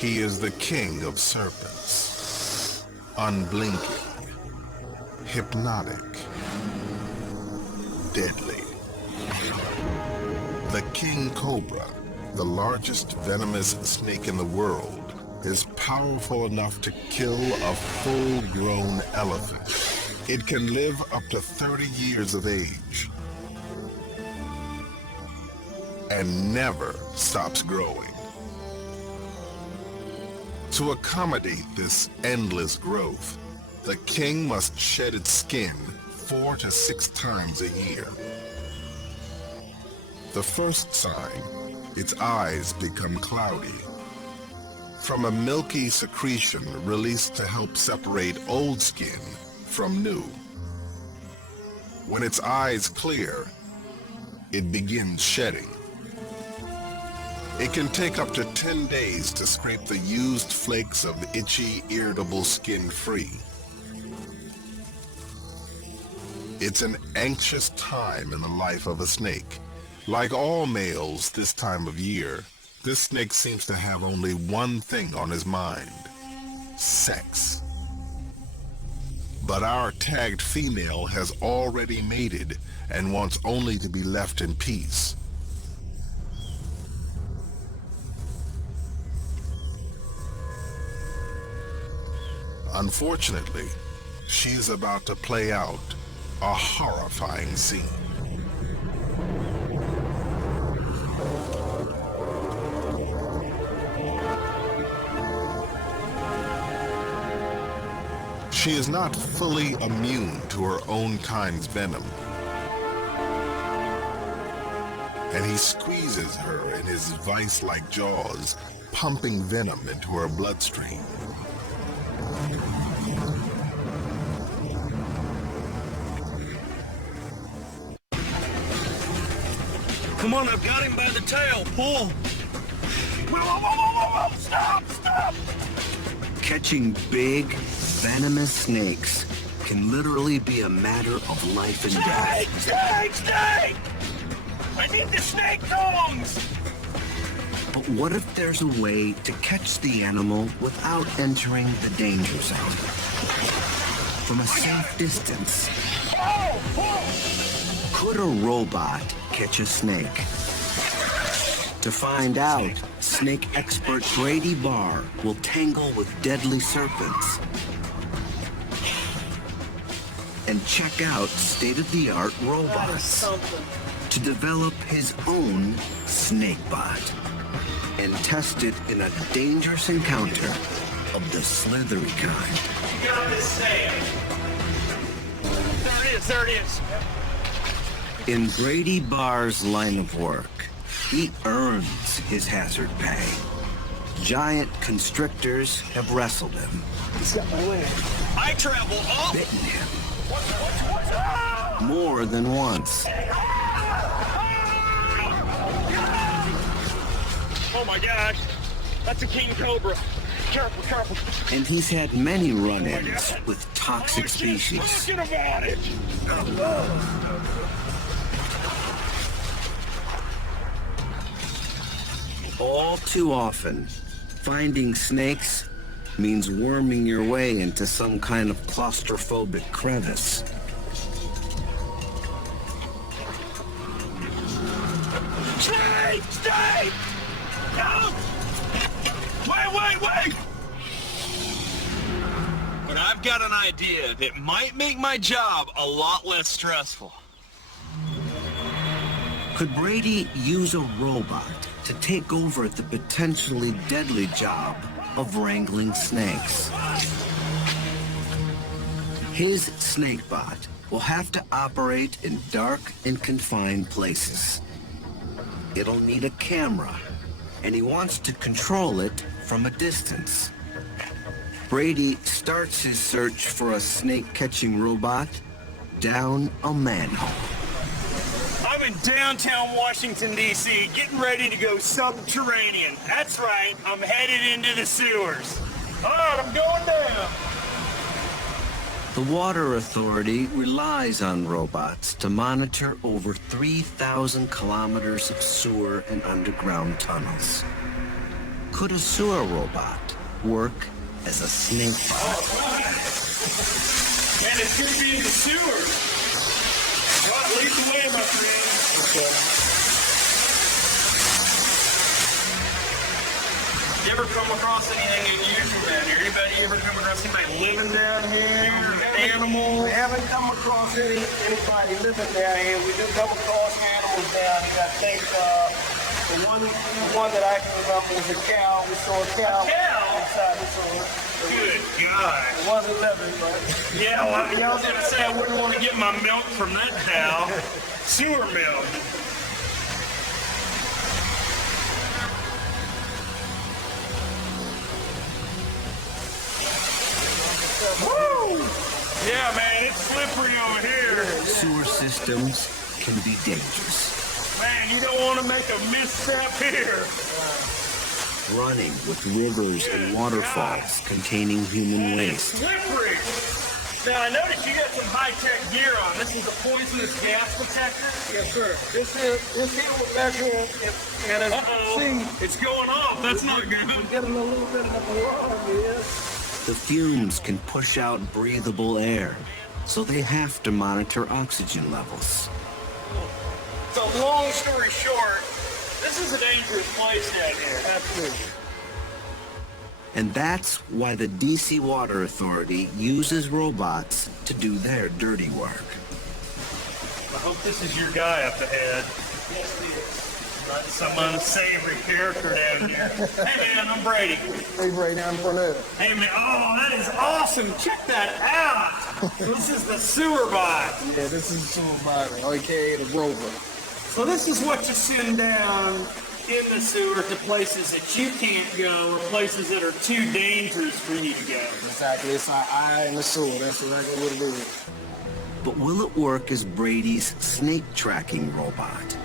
He is the king of serpents, unblinking, hypnotic, deadly. The king cobra, the largest venomous snake in the world, is powerful enough to kill a full-grown elephant. It can live up to 30 years of age and never stops growing. To accommodate this endless growth, the king must shed its skin 4 to 6 times a year. The first sign, its eyes become cloudy. From a milky secretion released to help separate old skin from new. When its eyes clear, it begins shedding. It can take up to 10 days to scrape the used flakes of itchy, irritable skin free. It's an anxious time in the life of a snake. Like all males this time of year, this snake seems to have only one thing on his mind: sex. But our tagged female has already mated and wants only to be left in peace. Unfortunately, she is about to play out a horrifying scene. She is not fully immune to her own kind's venom, and he squeezes her in his vice-like jaws, pumping venom into her bloodstream. Come on, I've got him by the tail. Pull. Whoa, stop! Catching big, venomous snakes can literally be a matter of life and death. Snake! I need the snake tongs! But what if there's a way to catch the animal without entering the danger zone? From a safe distance. Could a robot catch a snake? To find out, snake expert Brady Barr will tangle with deadly serpents and check out state-of-the-art robots to develop his own snake bot and test it in a dangerous encounter of the slithery kind. You got this snake! There it is! In Brady Barr's line of work, he earns his hazard pay. Giant constrictors have wrestled him. He's got my way. I travel all... Bitten him. More than once. Oh my gosh! That's a king cobra! Careful! And he's had many run-ins with toxic Shit, species. talking about it! All too often, finding snakes means worming your way into some kind of claustrophobic crevice. Snake! No! Wait! But I've got an idea that might make my job a lot less stressful. Could Brady use a robot to take over the potentially deadly job of wrangling snakes? His snake bot will have to operate in dark and confined places. It'll need a camera, and he wants to control it from a distance. Brady starts his search for a snake-catching robot down a manhole. I'm in downtown Washington, D.C., getting ready to go subterranean. That's right, I'm headed into the sewers. All right, I'm going down. The Water Authority relies on robots to monitor over 3,000 kilometers of sewer and underground tunnels. Could a sewer robot work as a snake bot? Man, it's gonna be in the sewers. Well, lead the way, my friend. Okay. You ever come across anything unusual down here? Anybody ever come across anybody living down here? Animals? We haven't come across anybody living down here. We do come across animals down here. I think the one that I can remember was a cow. We saw a cow. Inside the sewer. Good God. It wasn't living, but Yeah, well, I was gonna say I wouldn't want to get my milk from that cow. Sewer milk. Woo! Yeah, man, it's slippery over here. Sewer systems can be dangerous. Man, you don't want to make a misstep here. Running with rivers and waterfalls containing human Man, it's waste. slippery. Now, I noticed you got some high-tech gear on. This is a poisonous gas detector. yes, sir. This here was back here, and Uh-oh. It's going off. That's not good. getting a little bit of the water here. The fumes can push out breathable air, so they have to monitor oxygen levels. So long story short, this is a dangerous place down here. Absolutely. And that's why the DC Water Authority uses robots to do their dirty work. I hope this is your guy up ahead. Not some unsavory character down here. Hey man, I'm Brady. Hey, right down in front of it. Hey man, oh that is awesome. Check that out. This is the sewer bot. Yeah, this is sewer bot, aka the rover. So this is what you send down in the sewer to places that you can't go or places that are too dangerous for you to go. Exactly. It's our eye in the sewer. That's exactly what it is. But will it work as Brady's snake tracking robot?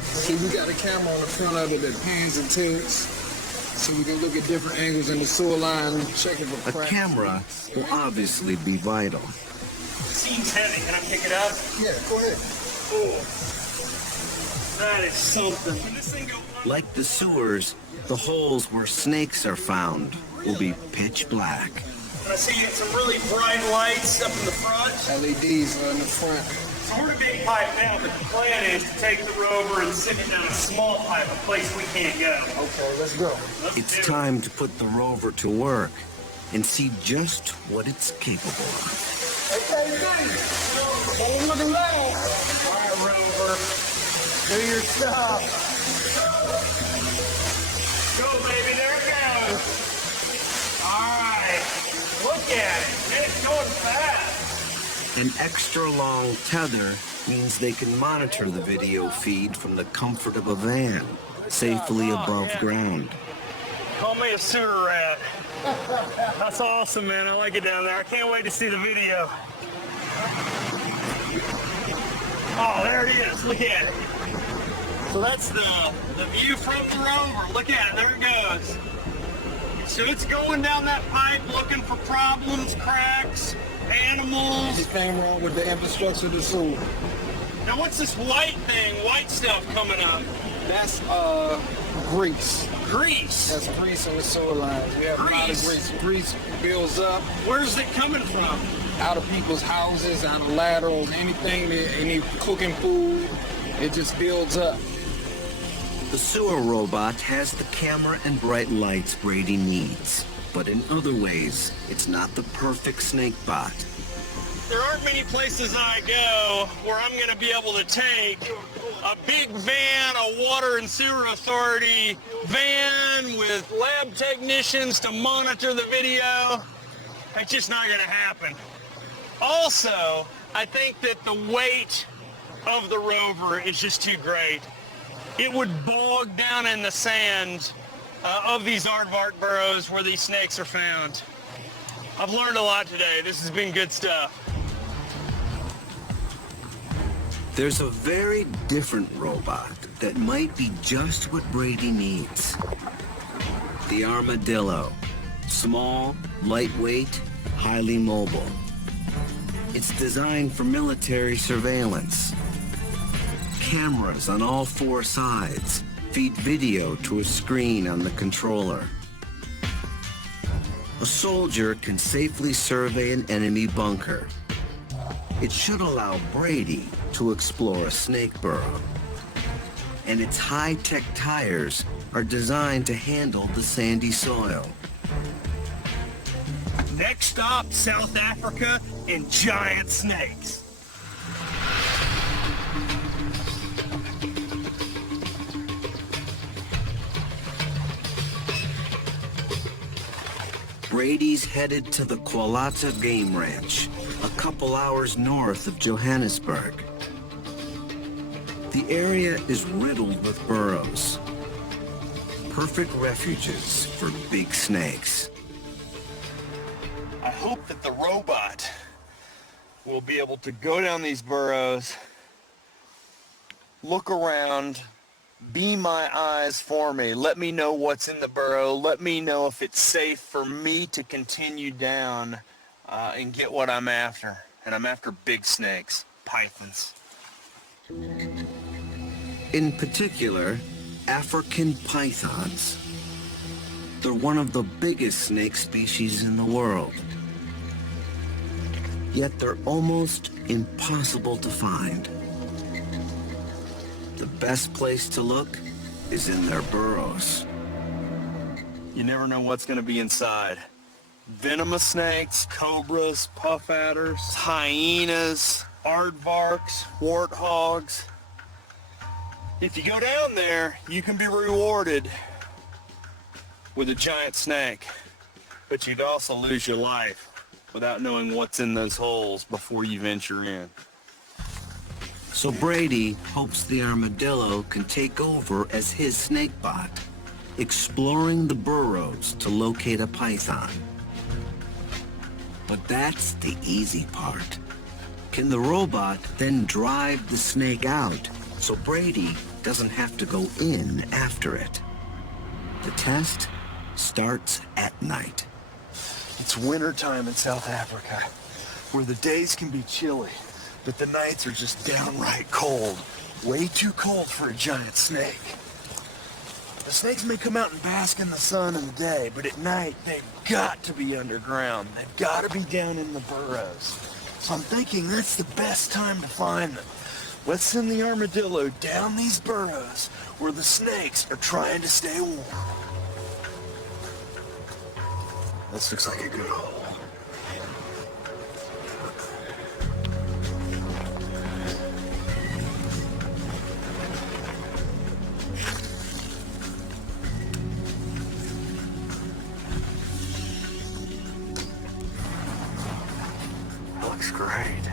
See, we got a camera on the front of it that pans and tilts, so we can look at different angles in the sewer line, checking for A cracks. camera will obviously be vital. Seems heavy. Can I pick it up? Yeah, go ahead. Oh, that is something. Can this thing go on? Like the sewers, the holes where snakes are found will be pitch black. I see some really bright lights up in the front. LEDs are in the front. So we're a big pipe now, but the plan is to take the rover and send it down a small pipe, a place we can't go. Okay, let's go. Let's It's do it. time to put the rover to work and see just what it's capable of. Okay, thanks. Don't look around. All right, rover. Do your stuff. Go, baby. There it goes. All right. Look at it. It's going fast. An extra long tether means they can monitor the video feed from the comfort of a van, safely above ground. Call me a sewer rat. That's awesome, man. I like it down there. I can't wait to see the video. Oh, there it is. Look at it. So that's the view from the rover. Look at it. There it goes. So it's going down that pipe looking for problems, cracks, animals. Anything wrong with the infrastructure of the sewer? Now what's this white thing, white stuff coming up? That's grease. Grease. That's grease on the sewer lines. We have a lot of Grease. grease. Grease builds up Where's it coming from? out of people's houses, out of laterals, anything, any cooking food. It just builds up. The sewer robot has the camera and bright lights Brady needs, but in other ways, it's not the perfect snake bot. There aren't many places I go where I'm going to be able to take a big van, a water and sewer authority van with lab technicians to monitor the video. That's just not going to happen. Also, I think that the weight of the rover is just too great. It would bog down in the sand of these aardvark burrows where these snakes are found. I've learned a lot today. This has been good stuff. There's a very different robot that might be just what Brady needs. The armadillo. Small, lightweight, highly mobile. It's designed for military surveillance. Cameras on all four sides, feed video to a screen on the controller. A soldier can safely survey an enemy bunker. It should allow Brady to explore a snake burrow. And its high-tech tires are designed to handle the sandy soil. Next stop, South Africa and giant snakes. Brady's headed to the Kwalata Game Ranch, a couple hours north of Johannesburg. The area is riddled with burrows, perfect refuges for big snakes. I hope that the robot will be able to go down these burrows, look around, be my eyes for me, let me know what's in the burrow, let me know if it's safe for me to continue down and get what I'm after. And I'm after big snakes, pythons. In particular, African pythons. They're one of the biggest snake species in the world. Yet they're almost impossible to find. The best place to look is in their burrows. You never know what's going to be inside. Venomous snakes, cobras, puff adders, hyenas, aardvarks, warthogs. If you go down there, you can be rewarded with a giant snake, but you'd also lose your life without knowing what's in those holes before you venture in. So Brady hopes the armadillo can take over as his snake bot, exploring the burrows to locate a python. But that's the easy part. Can the robot then drive the snake out so Brady doesn't have to go in after it? The test starts at night. It's wintertime in South Africa, where the days can be chilly, but the nights are just downright cold. Way too cold for a giant snake. The snakes may come out and bask in the sun in the day, but at night, they've got to be underground. They've got to be down in the burrows. So I'm thinking that's the best time to find them. Let's send the armadillo down these burrows where the snakes are trying to stay warm. This looks like a good hole. Looks great.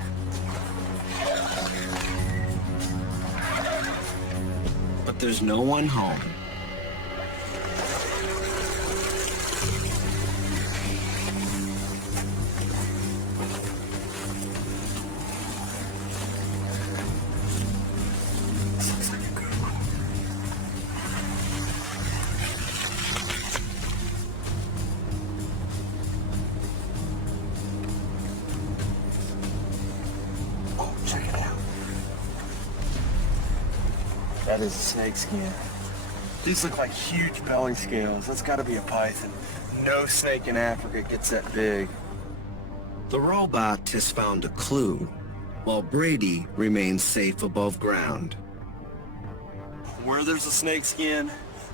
But there's no one home. That is a snake skin. These look like huge belly scales. That's got to be a python. No snake in Africa gets that big. The robot has found a clue, while Brady remains safe above ground. Where there's a snake skin,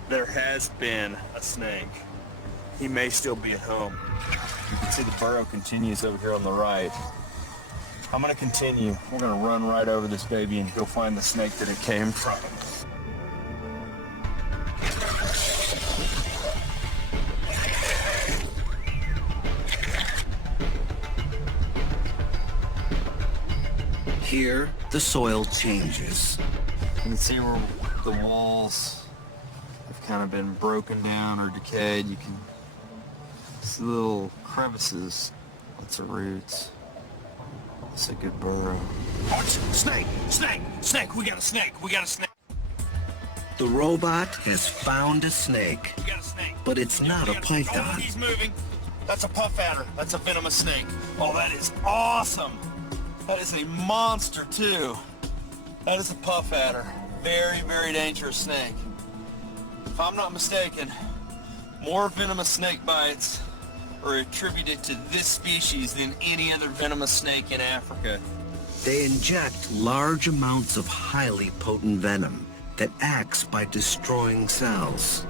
there has been a snake. He may still be at home. You can see the burrow continues over here on the right. I'm going to continue. We're going to run right over this baby and go find the snake that it came from. Here, the soil changes. You can see where the walls have kind of been broken down or decayed. You can see little crevices. Lots of roots. It's a good burrow. Watch! Snake! Snake! Snake! We got a snake! We got a snake! The robot has found a snake, We got a snake! but it's not a Oh, python. he's moving! That's a puff adder. That's a venomous snake. Oh, that is awesome! That is a monster, too. That is a puff adder. Very, very dangerous snake. if I'm not mistaken, more venomous snake bites are attributed to this species than any other venomous snake in Africa. They inject large amounts of highly potent venom that acts by destroying cells.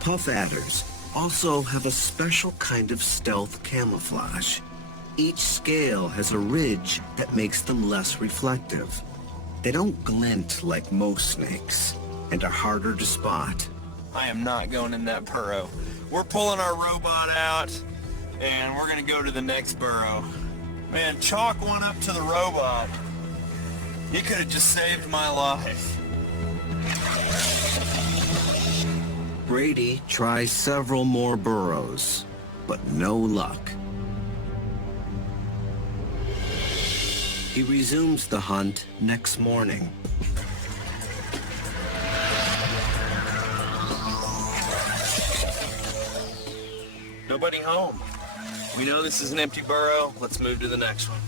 Puff adders also have a special kind of stealth camouflage. Each scale has a ridge that makes them less reflective. They don't glint like most snakes and are harder to spot. I am not going in that burrow. We're pulling our robot out and we're gonna go to the next burrow. Man, chalk one up to the robot. He could have just saved my life. Brady tries several more burrows, but no luck. He resumes the hunt next morning. Nobody home. We know this is an empty burrow. Let's move to the next one.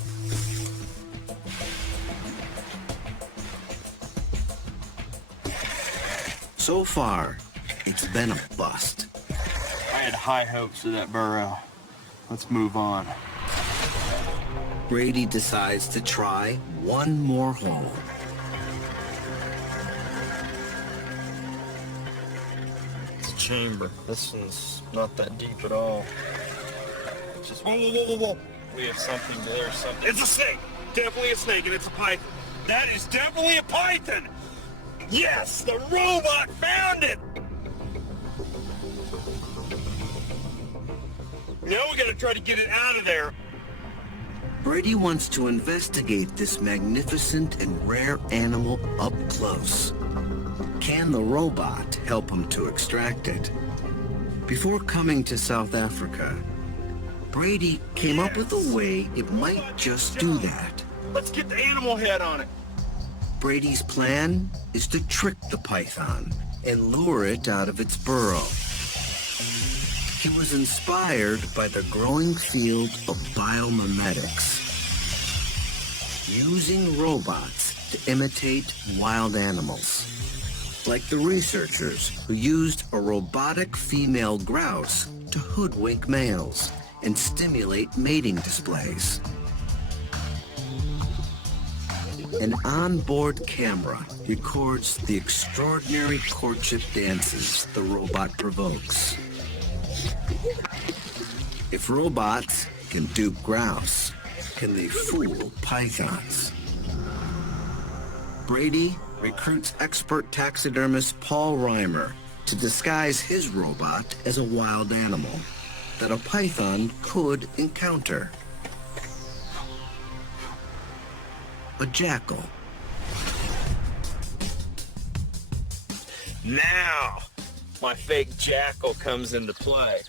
So far, it's been a bust. I had high hopes for that burrow. Let's move on. Brady decides to try one more hole. It's a chamber. This one's not that deep at all. It's just, whoa, whoa, whoa, whoa, whoa. We have something, there's something. It's a snake! Definitely a snake, and it's a python. That is definitely a python! Yes! The robot found it! Now we gotta try to get it out of there. Brady wants to investigate this magnificent and rare animal up close. Can the robot help him to extract it? Before coming to South Africa, Brady came up with a way it might just do that. Let's get the animal head on it. Brady's plan is to trick the python and lure it out of its burrow. He was inspired by the growing field of biomimetics, using robots to imitate wild animals, like the researchers who used a robotic female grouse to hoodwink males and stimulate mating displays. An onboard camera records the extraordinary courtship dances the robot provokes. If robots can dupe grouse, can they fool pythons? Brady recruits expert taxidermist Paul Reimer to disguise his robot as a wild animal that a python could encounter. A jackal. Now, my fake jackal comes into play.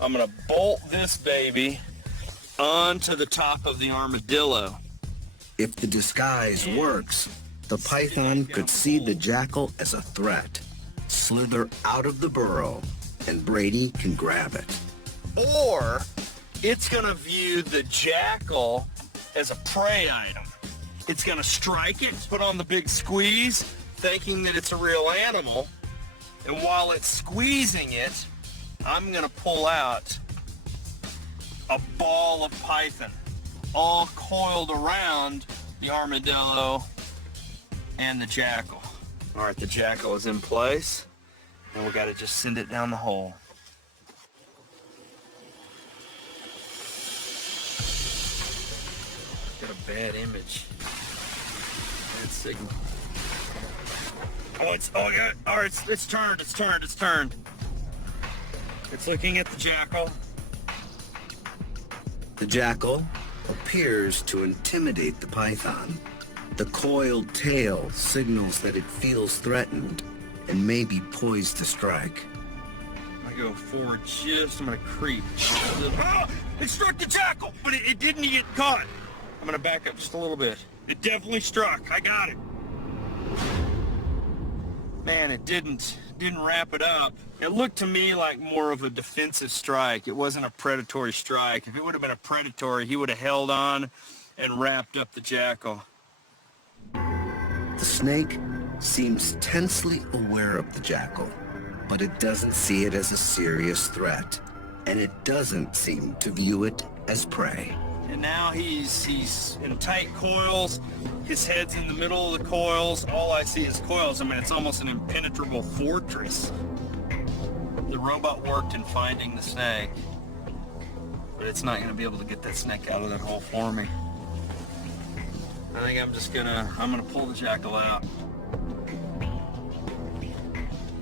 I'm gonna bolt this baby onto the top of the armadillo. If the disguise works, the python could see the jackal as a threat, slither out of the burrow, and Brady can grab it. Or it's gonna view the jackal as a prey item. It's gonna strike it, put on the big squeeze, thinking that it's a real animal. And while it's squeezing it, I'm gonna pull out a ball of python, all coiled around the armadillo and the jackal. All right, the jackal is in place, and we gotta just send it down the hole. Got a bad image. Bad signal. Oh yeah, all right, it's turned. It's looking at the jackal. The jackal appears to intimidate the python. The coiled tail signals that it feels threatened and may be poised to strike. I go forward I'm gonna creep. Oh, it struck the jackal, but it didn't get caught. I'm gonna back up just a little bit. It definitely struck, I got it. Man, it didn't wrap it up. It looked to me like more of a defensive strike. It wasn't a predatory strike. If it would have been a predatory, he would have held on and wrapped up the jackal. The snake seems tensely aware of the jackal, but it doesn't see it as a serious threat, and it doesn't seem to view it as prey. And now he's in tight coils. His head's in the middle of the coils. All I see is coils. I mean, it's almost an impenetrable fortress. The robot worked in finding the snake, but it's not going to be able to get that snake out of that hole for me. I think I'm gonna pull the jackal out.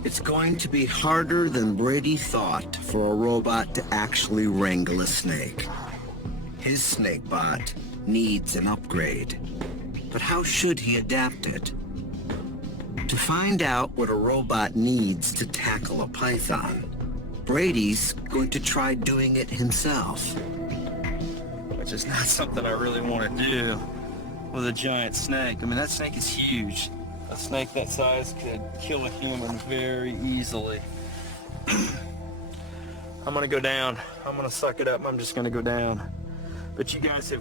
It's going to be harder than Brady thought for a robot to actually wrangle a snake. His snake bot needs an upgrade. But how should he adapt it? To find out what a robot needs to tackle a python, Brady's going to try doing it himself. Which is not something I really want to do with a giant snake. I mean, that snake is huge. A snake that size could kill a human very easily. I'm gonna go down. I'm gonna suck it up. I'm just gonna go down. But you guys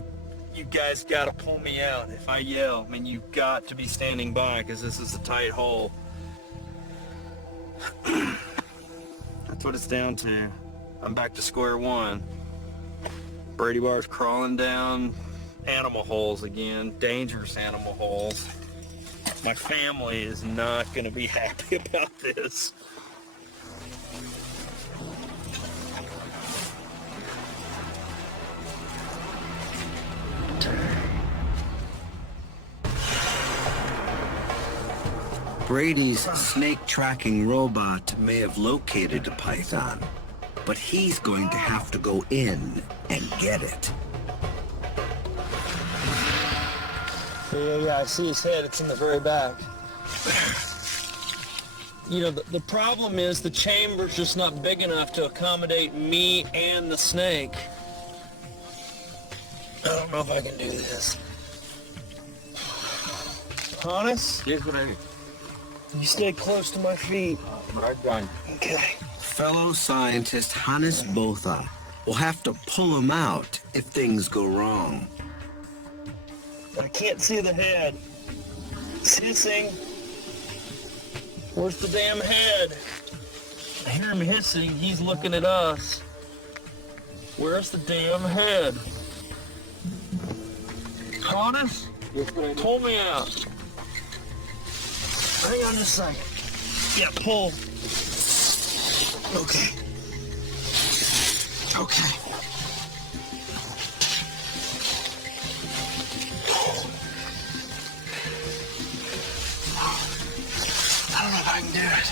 gotta pull me out. If I yell, I mean, you got to be standing by, because this is a tight hole. That's what it's down to. I'm back to square one. Brady Bar's crawling down animal holes again, dangerous animal holes. My family is not going to be happy about this. Brady's snake tracking robot may have located a python, but he's going to have to go in and get it. Yeah, I see his head. It's in the very back. You know, the problem is the chamber's just not big enough to accommodate me and the snake. I don't know if I can do this. Honest? Here's what I do. You stay close to my feet. Right done. Okay. Fellow scientist Hannes Botha will have to pull him out if things go wrong. I can't see the head. It's hissing. Where's the damn head? I hear him hissing. He's looking at us. Where's the damn head? Honest? Pull me out. Hang on just a second. Yeah, pull. Okay. Okay. I don't know if I can do it.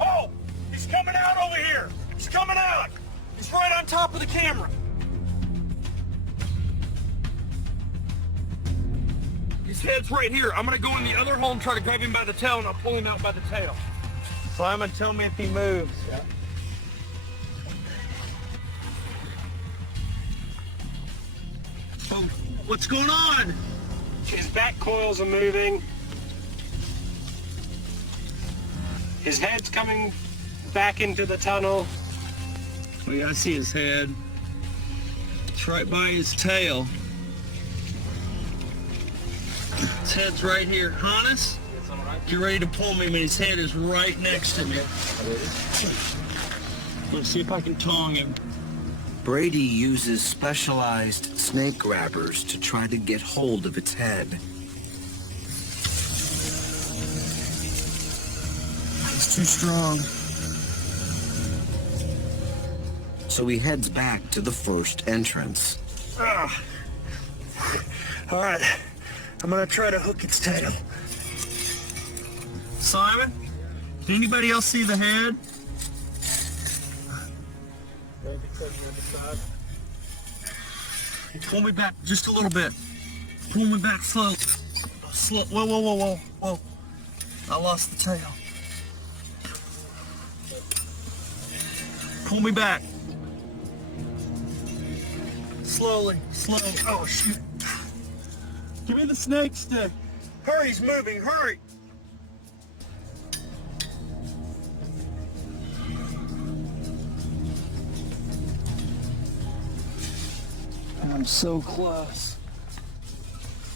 Oh! He's coming out over here! He's coming out! He's right on top of the camera. His head's right here. I'm gonna go in the other hole and try to grab him by the tail, and I'll pull him out by the tail. Simon, tell me if he moves. Yeah. Oh, what's going on? His back coils are moving. His head's coming back into the tunnel. Oh yeah, I see his head. It's right by his tail. His head's right here. Hannes, get ready to pull me when his head is right next to me. Let's see if I can tong him. Brady uses specialized snake grabbers to try to get hold of its head. It's too strong. So he heads back to the first entrance. All right, I'm gonna try to hook its tail. Simon, did anybody else see the head? Pull me back just a little bit. Pull me back slow. Slow. Whoa. I lost the tail. Pull me back. Slowly. Oh, shoot. Give me the snake stick. Hurry, he's moving, hurry. I'm so close.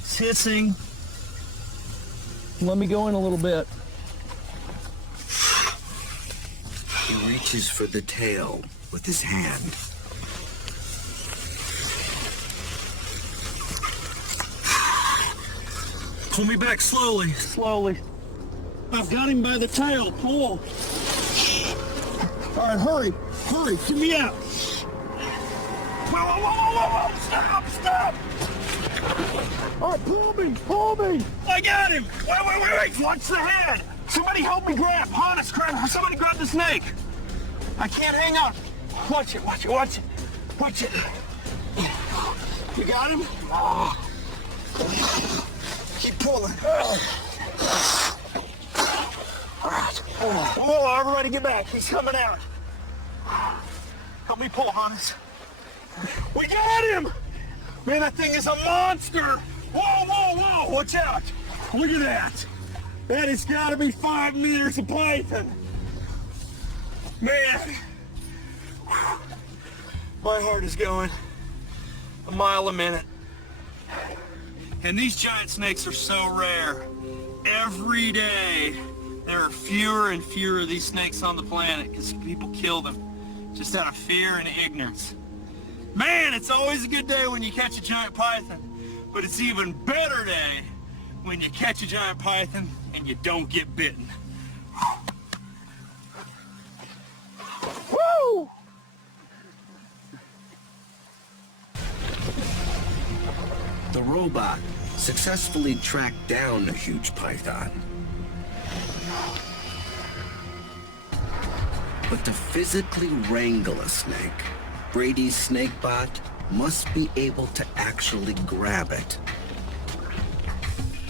It's hissing. Let me go in a little bit. He reaches for the tail with his hand. Pull me back slowly. Slowly. I've got him by the tail. Pull. All right, hurry. Hurry. Get me out. Whoa, whoa, whoa, whoa, whoa. Stop, stop. All right, pull me. Pull me. I got him. Wait. Watch the head. Somebody help me grab. Honest, somebody grab the snake. I can't hang on. Watch it. Watch it. You got him? Keep pulling. All right. Oh, everybody get back. He's coming out. Help me pull, Hannes. We got him! Man, that thing is a monster! Whoa! Watch out! Look at that! That has got to be 5 meters of python! Man! My heart is going a mile a minute. And these giant snakes are so rare. Every day, there are fewer and fewer of these snakes on the planet because people kill them just out of fear and ignorance. Man, it's always a good day when you catch a giant python, but it's even better day when you catch a giant python and you don't get bitten. Woo! The robot successfully tracked down a huge python. But to physically wrangle a snake, Brady's snakebot must be able to actually grab it.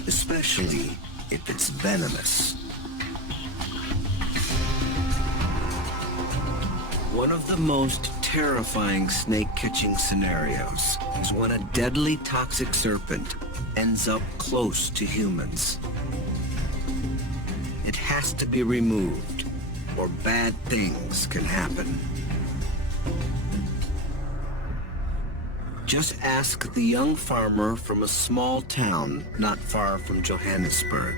Especially if it's venomous. One of the most terrifying snake-catching scenarios is when a deadly toxic serpent ends up close to humans. It has to be removed, or bad things can happen. Just ask the young farmer from a small town not far from Johannesburg.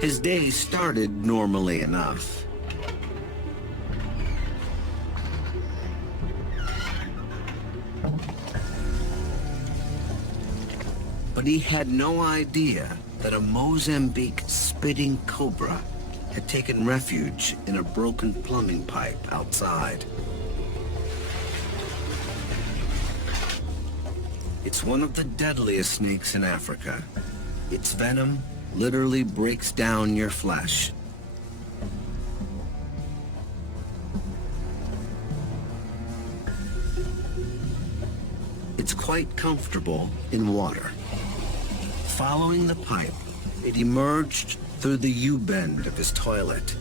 His day started normally enough. But he had no idea that a Mozambique spitting cobra had taken refuge in a broken plumbing pipe outside. It's one of the deadliest snakes in Africa. Its venom literally breaks down your flesh. It's quite comfortable in water. Following the pipe, it emerged through the U-bend of his toilet.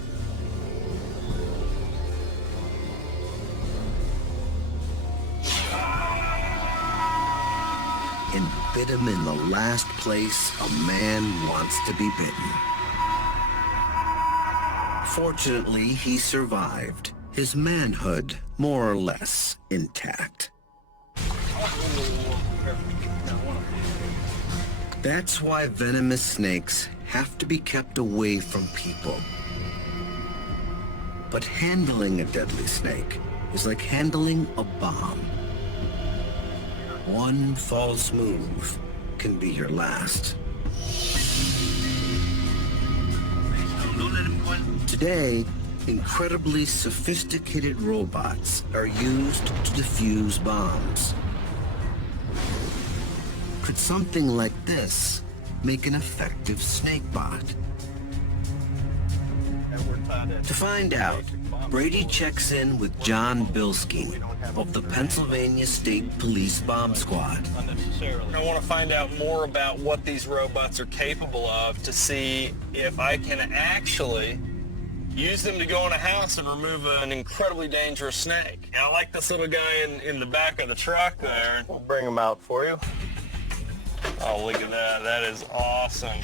And bit him in the last place a man wants to be bitten. Fortunately, he survived, his manhood more or less intact. That's why venomous snakes have to be kept away from people. But handling a deadly snake is like handling a bomb. One false move can be your last. Today, incredibly sophisticated robots are used to defuse bombs. Could something like this make an effective snake bot? To find out, Brady checks in with John Bilski of the Pennsylvania State Police Bomb Squad. I want to find out more about what these robots are capable of to see if I can actually use them to go in a house and remove an incredibly dangerous snake. And I like this little guy in the back of the truck there. We'll bring him out for you. Oh, look at that. That is awesome.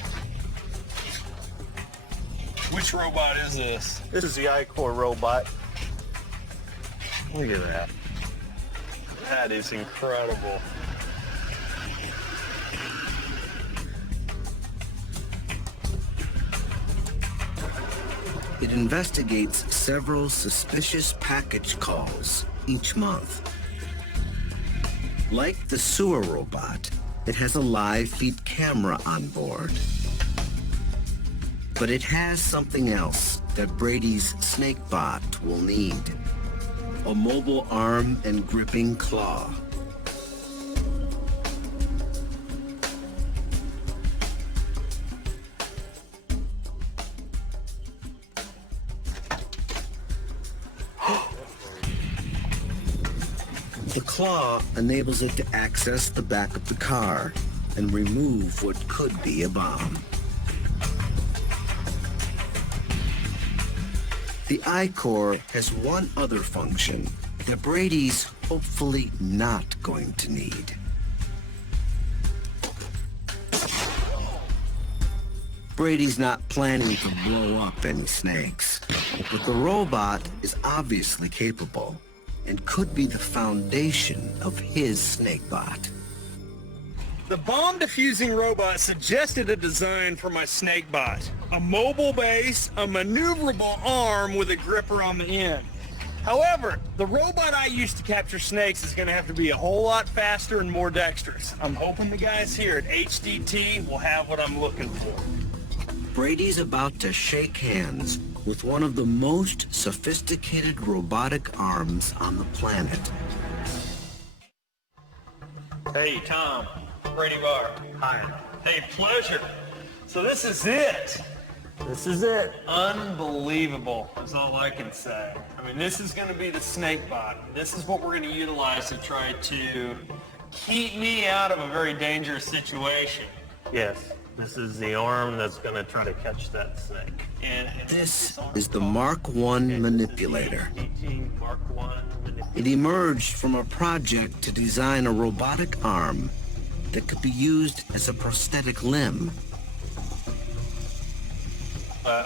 Which robot is this? This is the I-Core robot. Look at that. That is incredible. It investigates several suspicious package calls each month. Like the sewer robot, it has a live feed camera on board. But it has something else that Brady's snakebot will need. A mobile arm and gripping claw. The claw enables it to access the back of the car and remove what could be a bomb. The I-Core has one other function that Brady's hopefully not going to need. Brady's not planning to blow up any snakes, but the robot is obviously capable and could be the foundation of his snakebot. The bomb-diffusing robot suggested a design for my snakebot. A mobile base, a maneuverable arm with a gripper on the end. However, the robot I used to capture snakes is going to have to be a whole lot faster and more dexterous. I'm hoping the guys here at HDT will have what I'm looking for. Brady's about to shake hands with one of the most sophisticated robotic arms on the planet. Hey, Tom. Brady Barr. Hi. Hey, pleasure. So this is it. This is it. Unbelievable is all I can say. I mean, this is going to be the snakebot. This is what we're going to utilize to try to keep me out of a very dangerous situation. Yes, this is the arm that's going to try to catch that snake. And This is the Mark I manipulator. Mark I manipulator. It emerged from a project to design a robotic arm that could be used as a prosthetic limb.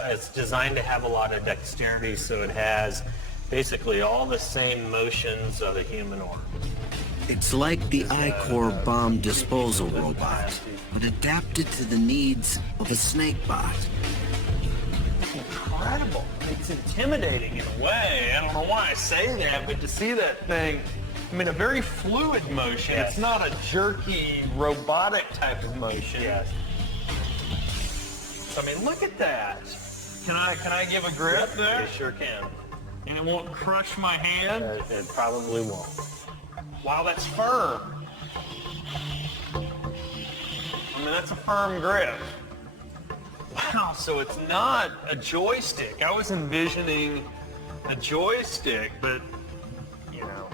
It's designed to have a lot of dexterity, so it has basically all the same motions of a human arm. It's like the I-Core bomb disposal robot, but adapted to the needs of a snakebot. incredible. It's intimidating in a way. I don't know why I say that, but to see that thing, I mean, a very fluid motion. Yes. It's not a jerky, robotic type of motion. Yes. I mean, look at that. Can I give a grip there? You sure can. And it won't crush my hand? It probably won't. Wow, that's firm. I mean, that's a firm grip. Wow, so it's not a joystick. I was envisioning a joystick, but, you know,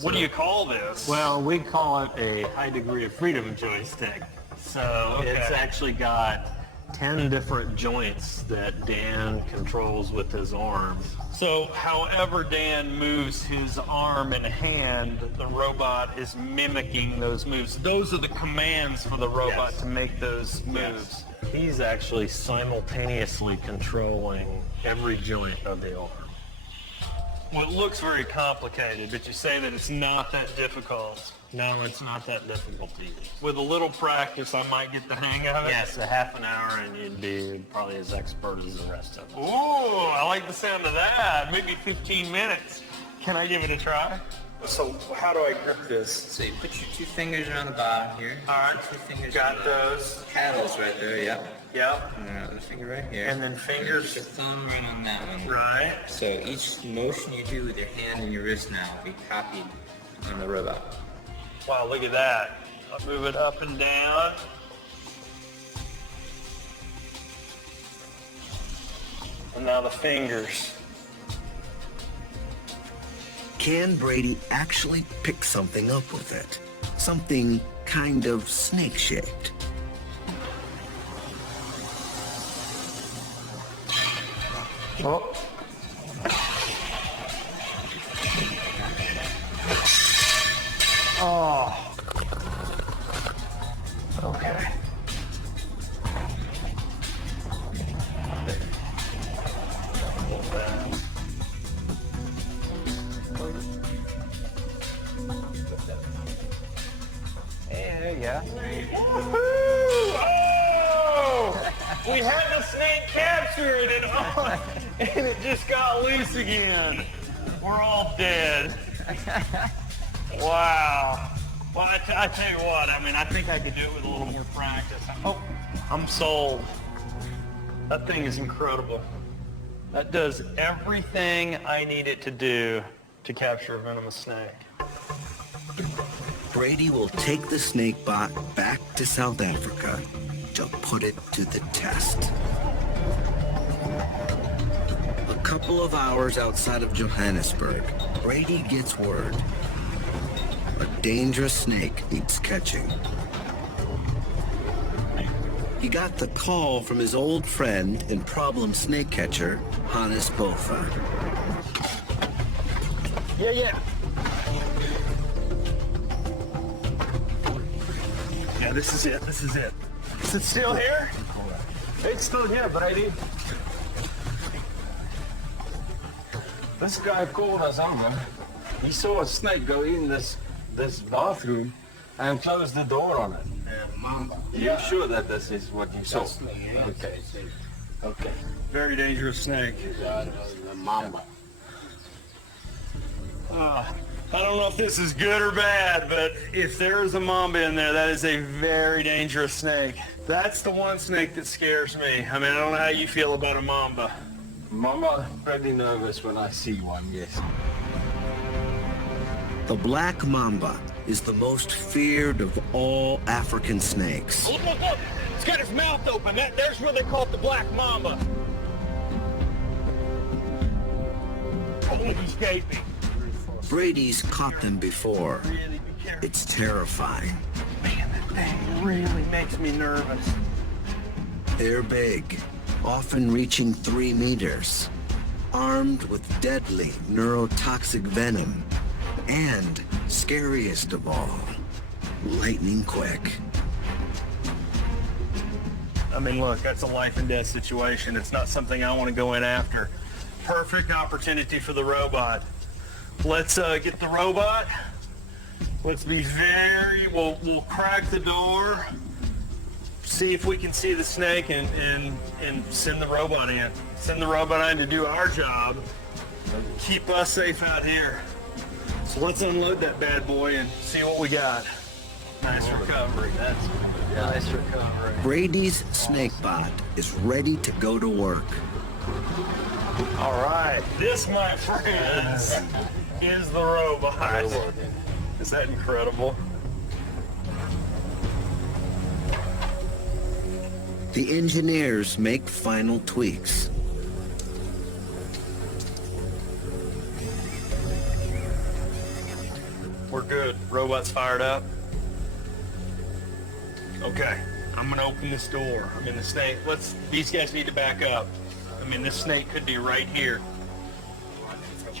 what do you call this? Well, we call it a high degree of freedom joystick. So Okay. it's actually got 10 different joints that Dan controls with his arms. So however Dan moves his arm and hand, the robot is mimicking those moves. Those are the commands for the robot Yes. to make those moves. He's actually simultaneously controlling every joint of the arm. Well, it looks very complicated, but you say that it's not that difficult. No, it's not that difficult to use. With a little practice, I might get the hang of it. Yes, a half an hour and you'd be probably as expert as the rest of us. Ooh, I like the sound of that. Maybe 15 minutes. Can I give it a try? So how do I grip this? So you put your 2 fingers around the bottom here. All right, 2 fingers got on those. the paddles right there, yep. Yep. And another finger right here. And then Put fingers. your thumb right on that one. Right. So each motion you do with your hand and your wrist now will be copied on the robot. Wow, look at that. I'll move it up and down. And now the fingers. Can Brady actually pick something up with it? Something kind of snake-shaped. Oh. Oh. Okay. There you go. Woohoo! Oh! We had the snake captured! capture it and it just got loose again. We're all dead. Wow. Well, I tell you what, I mean, I think I could do it with a little more practice. Oh, I'm sold. That thing is incredible. That does everything I need it to do to capture a venomous snake. Brady will take the snake bot back to South Africa to put it to the test. A couple of hours outside of Johannesburg, Brady gets word. A dangerous snake needs catching. He got the call from his old friend and problem snake catcher, Hannes Botha. Yeah. Yeah, this is it. Is it still here? It's still here, Brady. This guy called us over. He saw a snake go in this bathroom and close the door on it. Mamba. You're sure that this is what you saw? Okay. Okay. Very dangerous snake. Mamba. I don't know if this is good or bad, but if there is a mamba in there, that is a very dangerous snake. That's the one snake that scares me. I mean, I don't know how you feel about a mamba. Mama, pretty nervous when I see one, yes. The black mamba is the most feared of all African snakes. Look. It's got its mouth open. There's where they call it the black mamba. Oh, he's gaping. Brady's caught them before. Really be careful. It's terrifying. Man, that thing really makes me nervous. They're big, often reaching 3 meters, armed with deadly neurotoxic venom, and, scariest of all, lightning quick. I mean, look, that's a life and death situation. It's not something I want to go in after. Perfect opportunity for the robot. Let's get the robot. Let's be we'll crack the door, see if we can see the snake and send the robot in. Send the robot in to do our job. Keep us safe out here. So let's unload that bad boy and see what we got. Nice recovery. That's nice recovery. Brady's snake bot is ready to go to work. All right, this, my friends, is the robot. Is that incredible? The engineers make final tweaks. We're good. Robot's fired up. Okay, I'm gonna open this door. I mean, the snake, these guys need to back up. I mean, this snake could be right here.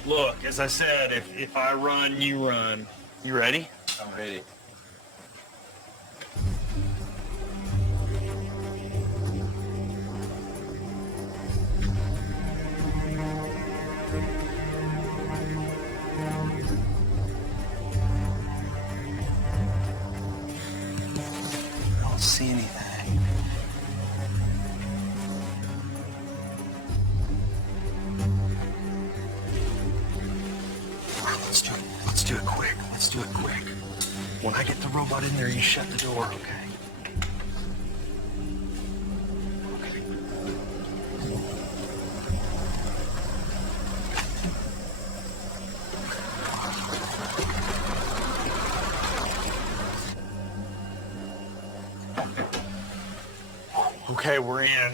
Look, as I said, if I run, you run. You ready? I'm ready. I don't see anything. Let's do it quick. Let's do it quick. When I get the robot in there, you shut the door, okay? Okay, we're in.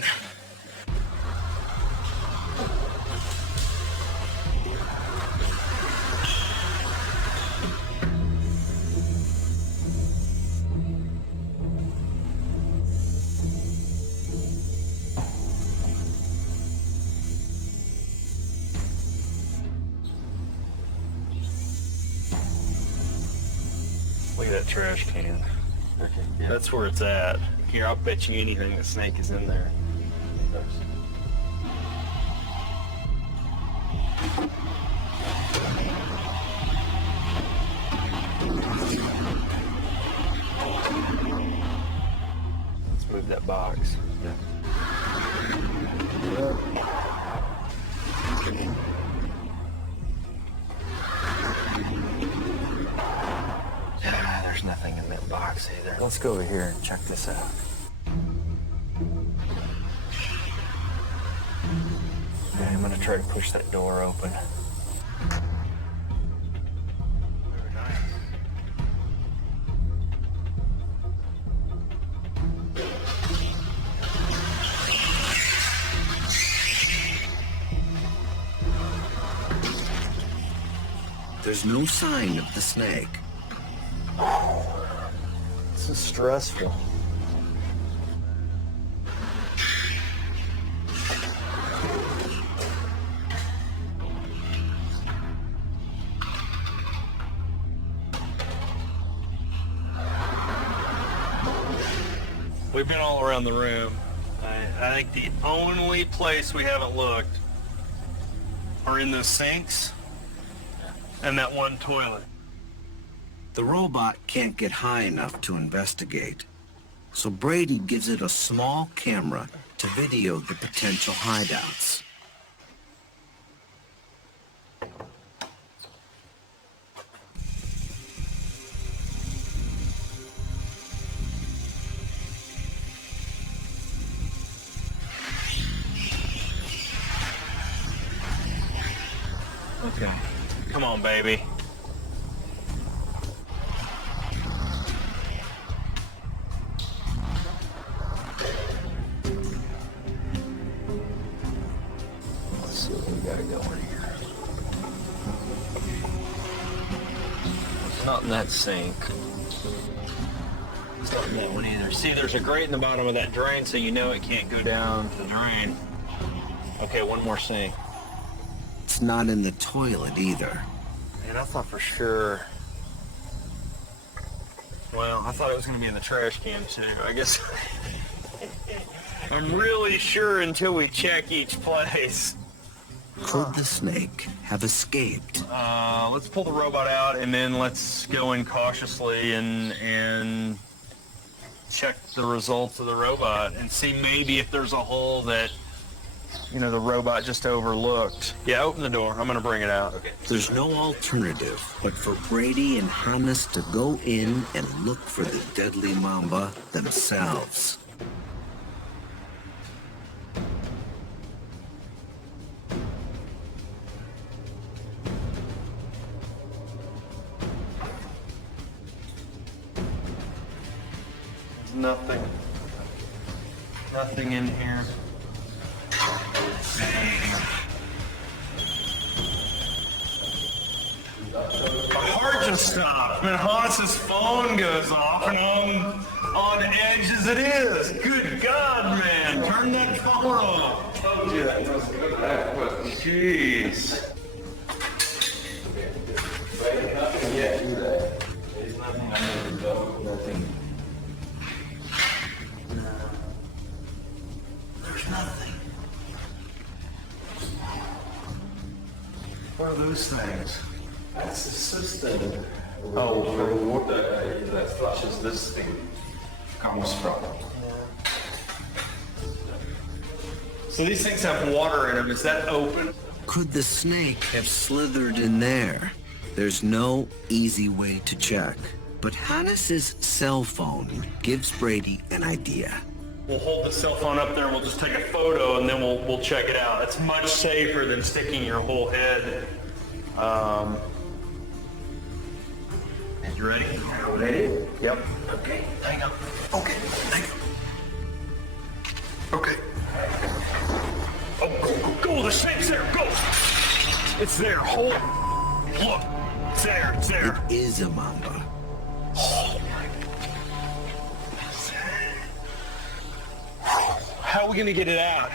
Look at that trash can. Okay. Yeah. That's where it's at. Here, I'll bet you anything the snake is in there. Let's move that box. Yeah. Let's go over here and check this out. Okay, I'm gonna try to push that door open. Very nice. There's no sign of the snake. This is stressful. We've been all around the room. I think the only place we haven't looked are in the sinks and that one toilet. The robot can't get high enough to investigate, so Brady gives it a small camera to video the potential hideouts. Okay. Come on, baby. Let's see what we gotta go in here. It's not in that sink. It's not in that one either. See, there's a grate in the bottom of that drain, so you know it can't go down the drain. Okay, one more sink. It's not in the toilet either. Man, I thought for sure. Well, I thought it was going to be in the trash can too. I guess I'm really sure until we check each place. Could the snake have escaped? Let's pull the robot out and then let's go in cautiously and check the results of the robot and see maybe if there's a hole that, you know, the robot just overlooked. Yeah, open the door. I'm gonna bring it out. Okay. There's no alternative but for Brady and Hannes to go in and look for the deadly mamba themselves. Nothing. Nothing in here. My heart just stopped. And Hans's phone goes off and I'm on edge as it is. Good God, man. Turn that phone off. Jeez. There's nothing. What are those things? That's the system. Oh, for the water that flushes this thing comes from. So these things have water in them. Is that open? Could the snake have slithered in there? There's no easy way to check. But Hannes's cell phone gives Brady an idea. We'll hold the cell phone up there and we'll just take a photo and then we'll check it out. It's much safer than sticking your whole head. You ready? Ready? Yep. Okay, hang on. Okay, hang on. Okay. Oh, go, the snake's there, go! It's there, hold it. Look, it's there, it's there. It is a mamba. Oh my. How are we gonna get it out?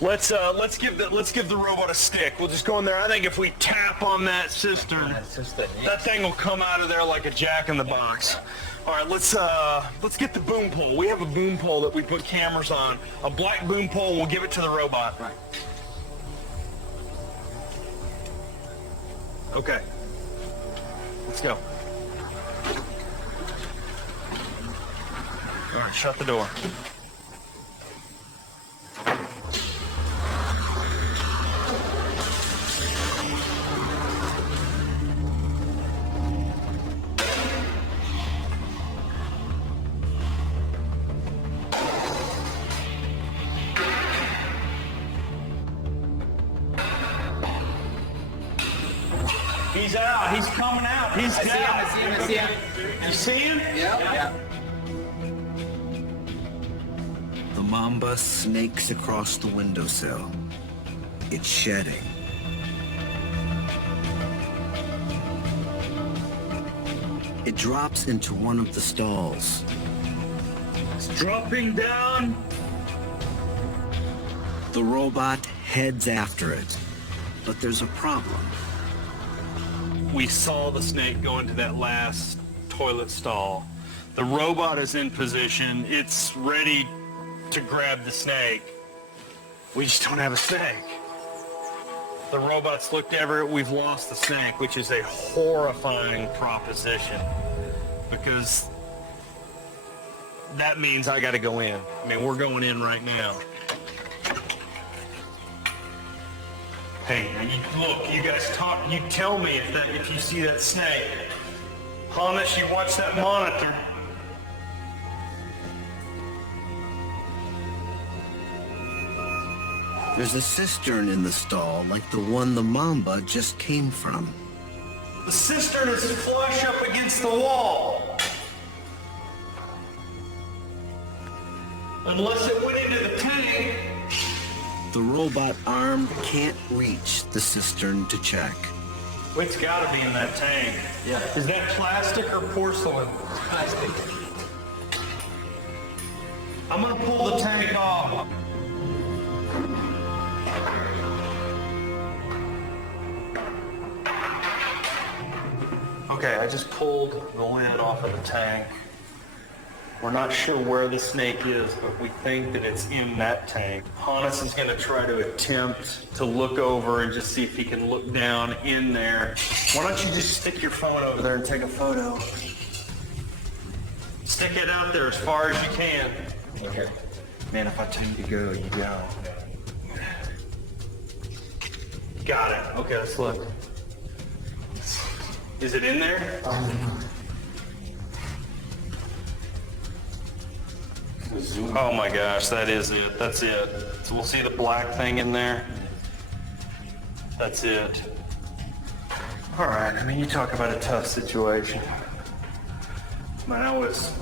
Let's give the robot a stick. We'll just go in there. I think if we tap on that cistern, that thing will come out of there like a jack in the box. All right, let's get the boom pole. We have a boom pole that we put cameras on. A black boom pole, and we'll give it to the robot. Right. Okay. Let's go. All right, shut the door. He's out. He's coming out. He's out. I see him. You see him? Yeah. The mamba snakes across the windowsill. It's shedding. It drops into one of the stalls. It's dropping down. The robot heads after it, but there's a problem. We saw the snake go into that last toilet stall. The robot is in position. It's ready to grab the snake. We just don't have a snake. The robot's looked everywhere. We've lost the snake, which is a horrifying proposition because that means I got to go in. I mean, we're going in right now. Hey, now you guys talk. You tell me if you see that snake. Hannes, you watch that monitor. There's a cistern in the stall like the one the mamba just came from. The cistern is flush up against the wall. Unless it went into the tank. The robot arm can't reach the cistern to check. It's got to be in that tank. Yeah. Is that plastic or porcelain? Plastic. I'm going to pull the tank off. Okay, I just pulled the lid off of the tank. We're not sure where the snake is, but we think that it's in that tank. Hannes is going to try to attempt to look over and just see if he can look down in there. Why don't you just stick your phone over there and take a photo? Stick it out there as far as you can. Okay. Man, if I tell you to go, you go. Got it. Okay, let's look. Is it in there? Oh my gosh, that is it. That's it. So we'll see the black thing in there. That's it. All right, I mean, you talk about a tough situation. Man, I was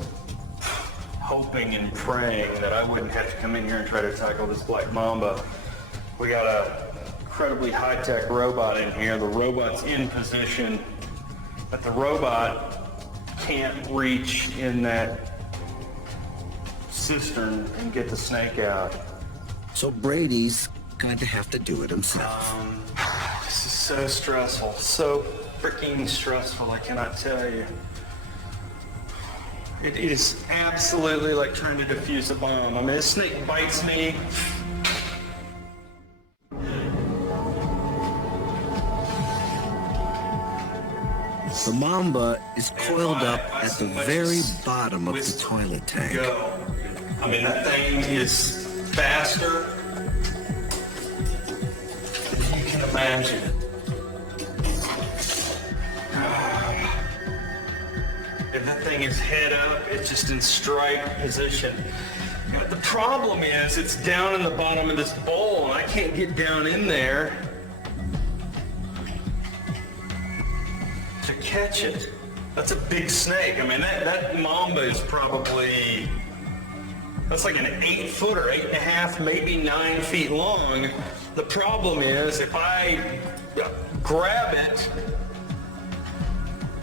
hoping and praying that I wouldn't have to come in here and try to tackle this black mamba. We got a incredibly high-tech robot in here. The robot's in position, but the robot can't reach in that cistern and get the snake out. So Brady's going to have to do it himself. This is so stressful, so freaking stressful, I cannot tell you. It is absolutely like trying to defuse a bomb. I mean, this snake bites me. The mamba is coiled up at the very bottom of the toilet tank. Go. I mean, that thing is faster than you can imagine. If that thing is head up, it's just in strike position. But the problem is, it's down in the bottom of this bowl, and I can't get down in there to catch it. That's a big snake. I mean, that mamba is probably, that's like an 8-footer, 8.5, maybe 9 feet long. The problem is, if I grab it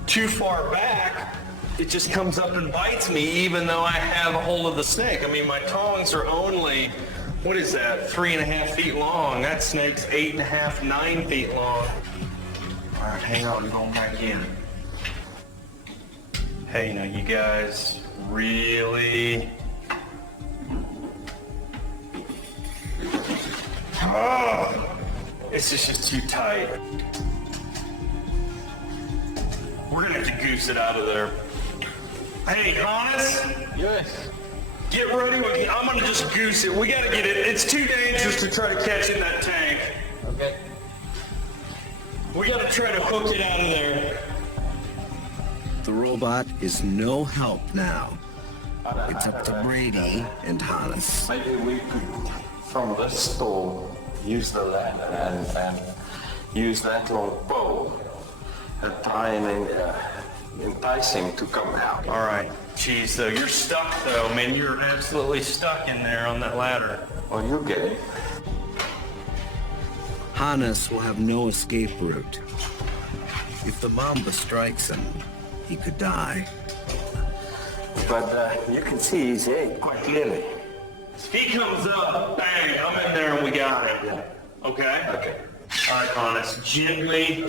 too far back, it just comes up and bites me, even though I have a hold of the snake. I mean, my tongs are only, what is that, 3.5 feet long. That snake's 8.5, 9 feet long. All right, hang on, I'm going back in. Hey, now you guys really... Oh, it's just too tight. We're gonna have to goose it out of there. Hey, Hannes? Yes. Get ready with me. I'm gonna just goose it. We gotta get it. It's too dangerous to try to catch in that tank. Okay. We gotta try to hook it out of there. The robot is no help now. It's up to Brady and Hannes. Maybe we could, from this stall, use the ladder and use that little bowl try and entice him to come out. All right. Geez, though, you're stuck, though. Man, you're absolutely stuck in there on that ladder. Oh, you get it. Hannes will have no escape route. If the mamba strikes him, he could die. But you can see his head quite clearly. If he comes up, bang, I'm in there and we got him. Okay? Okay. All right, Hannes, gently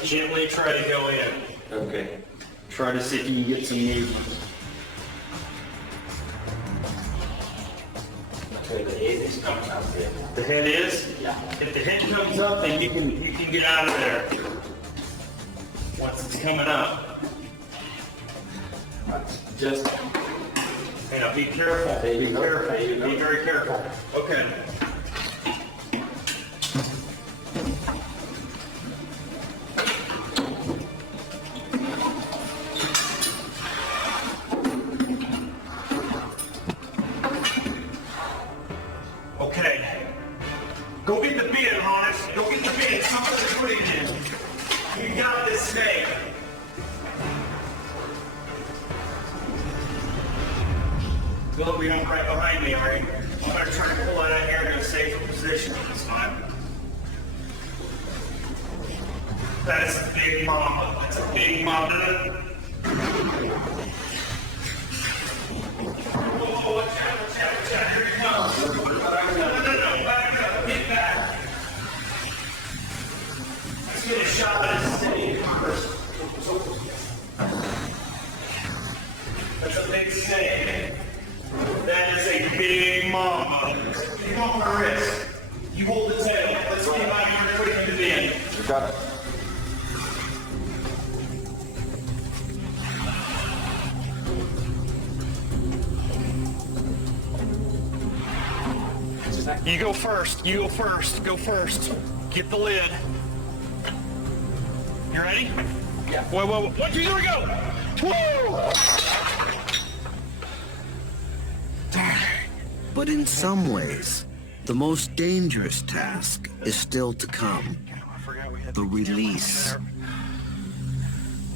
try to go in. Okay. Try to see if you can get some movement. Okay, the head is coming out there. The head is? Yeah. If the head comes up, then you can get out of there. Once it's coming up. Just Be careful. There you Be go. careful. There you go. Be very careful. Okay. Okay. Go get the bin, Hannes. Go get the bin. Somebody's putting it in. You got this snake. Look, we don't right behind me, right? I'm gonna try to pull it out here in a safer position this time. That's a big mama. That's a big mama. Whoa, watch out. Here he comes. No, back up. Get back. Let's get a shot at his snake first. That's a big snake. That is a big mama. You go on my wrist. You hold the tail. Let's see if I can put it in the bin. you got it. You go first. You go first. Go first. Get the lid. You ready? Yeah. Wait. 1, 2, 3, go! Whoa! But in some ways, the most dangerous task is still to come. The release.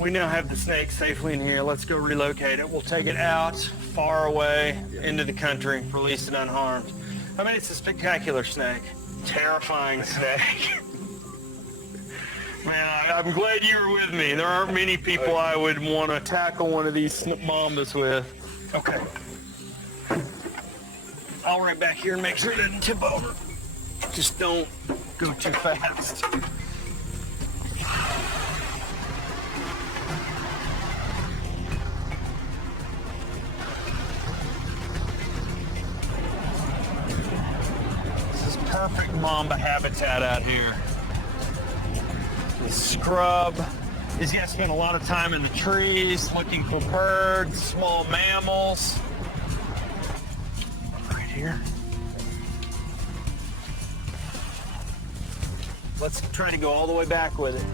We now have the snake safely in here. Let's go relocate it. We'll take it out, far away, into the country, release it unharmed. I mean, it's a spectacular snake. Terrifying snake. Man, I'm glad you were with me. There aren't many people I would want to tackle one of these mambas with. Okay. I'll right back here and make sure it doesn't tip over. Just don't go too fast. This is perfect mamba habitat out here. The scrub is gonna spend a lot of time in the trees looking for birds, small mammals. Right here. Let's try to go all the way back with it.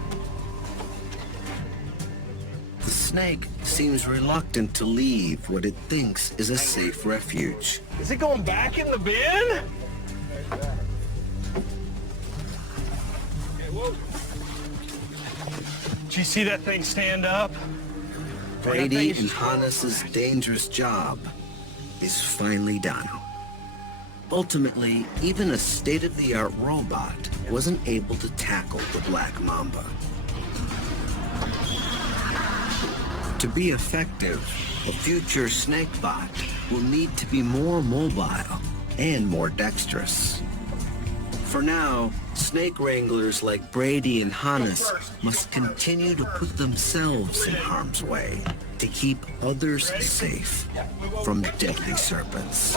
The snake seems reluctant to leave what it thinks is a safe refuge. Is it going back in the bin? Did you see that thing stand up? Brady and Hannes's dangerous job is finally done. Ultimately, even a state-of-the-art robot wasn't able to tackle the black mamba. To be effective, a future snake bot will need to be more mobile and more dexterous. For now, snake wranglers like Brady and Hannes must continue to put themselves in harm's way to keep others safe from deadly serpents.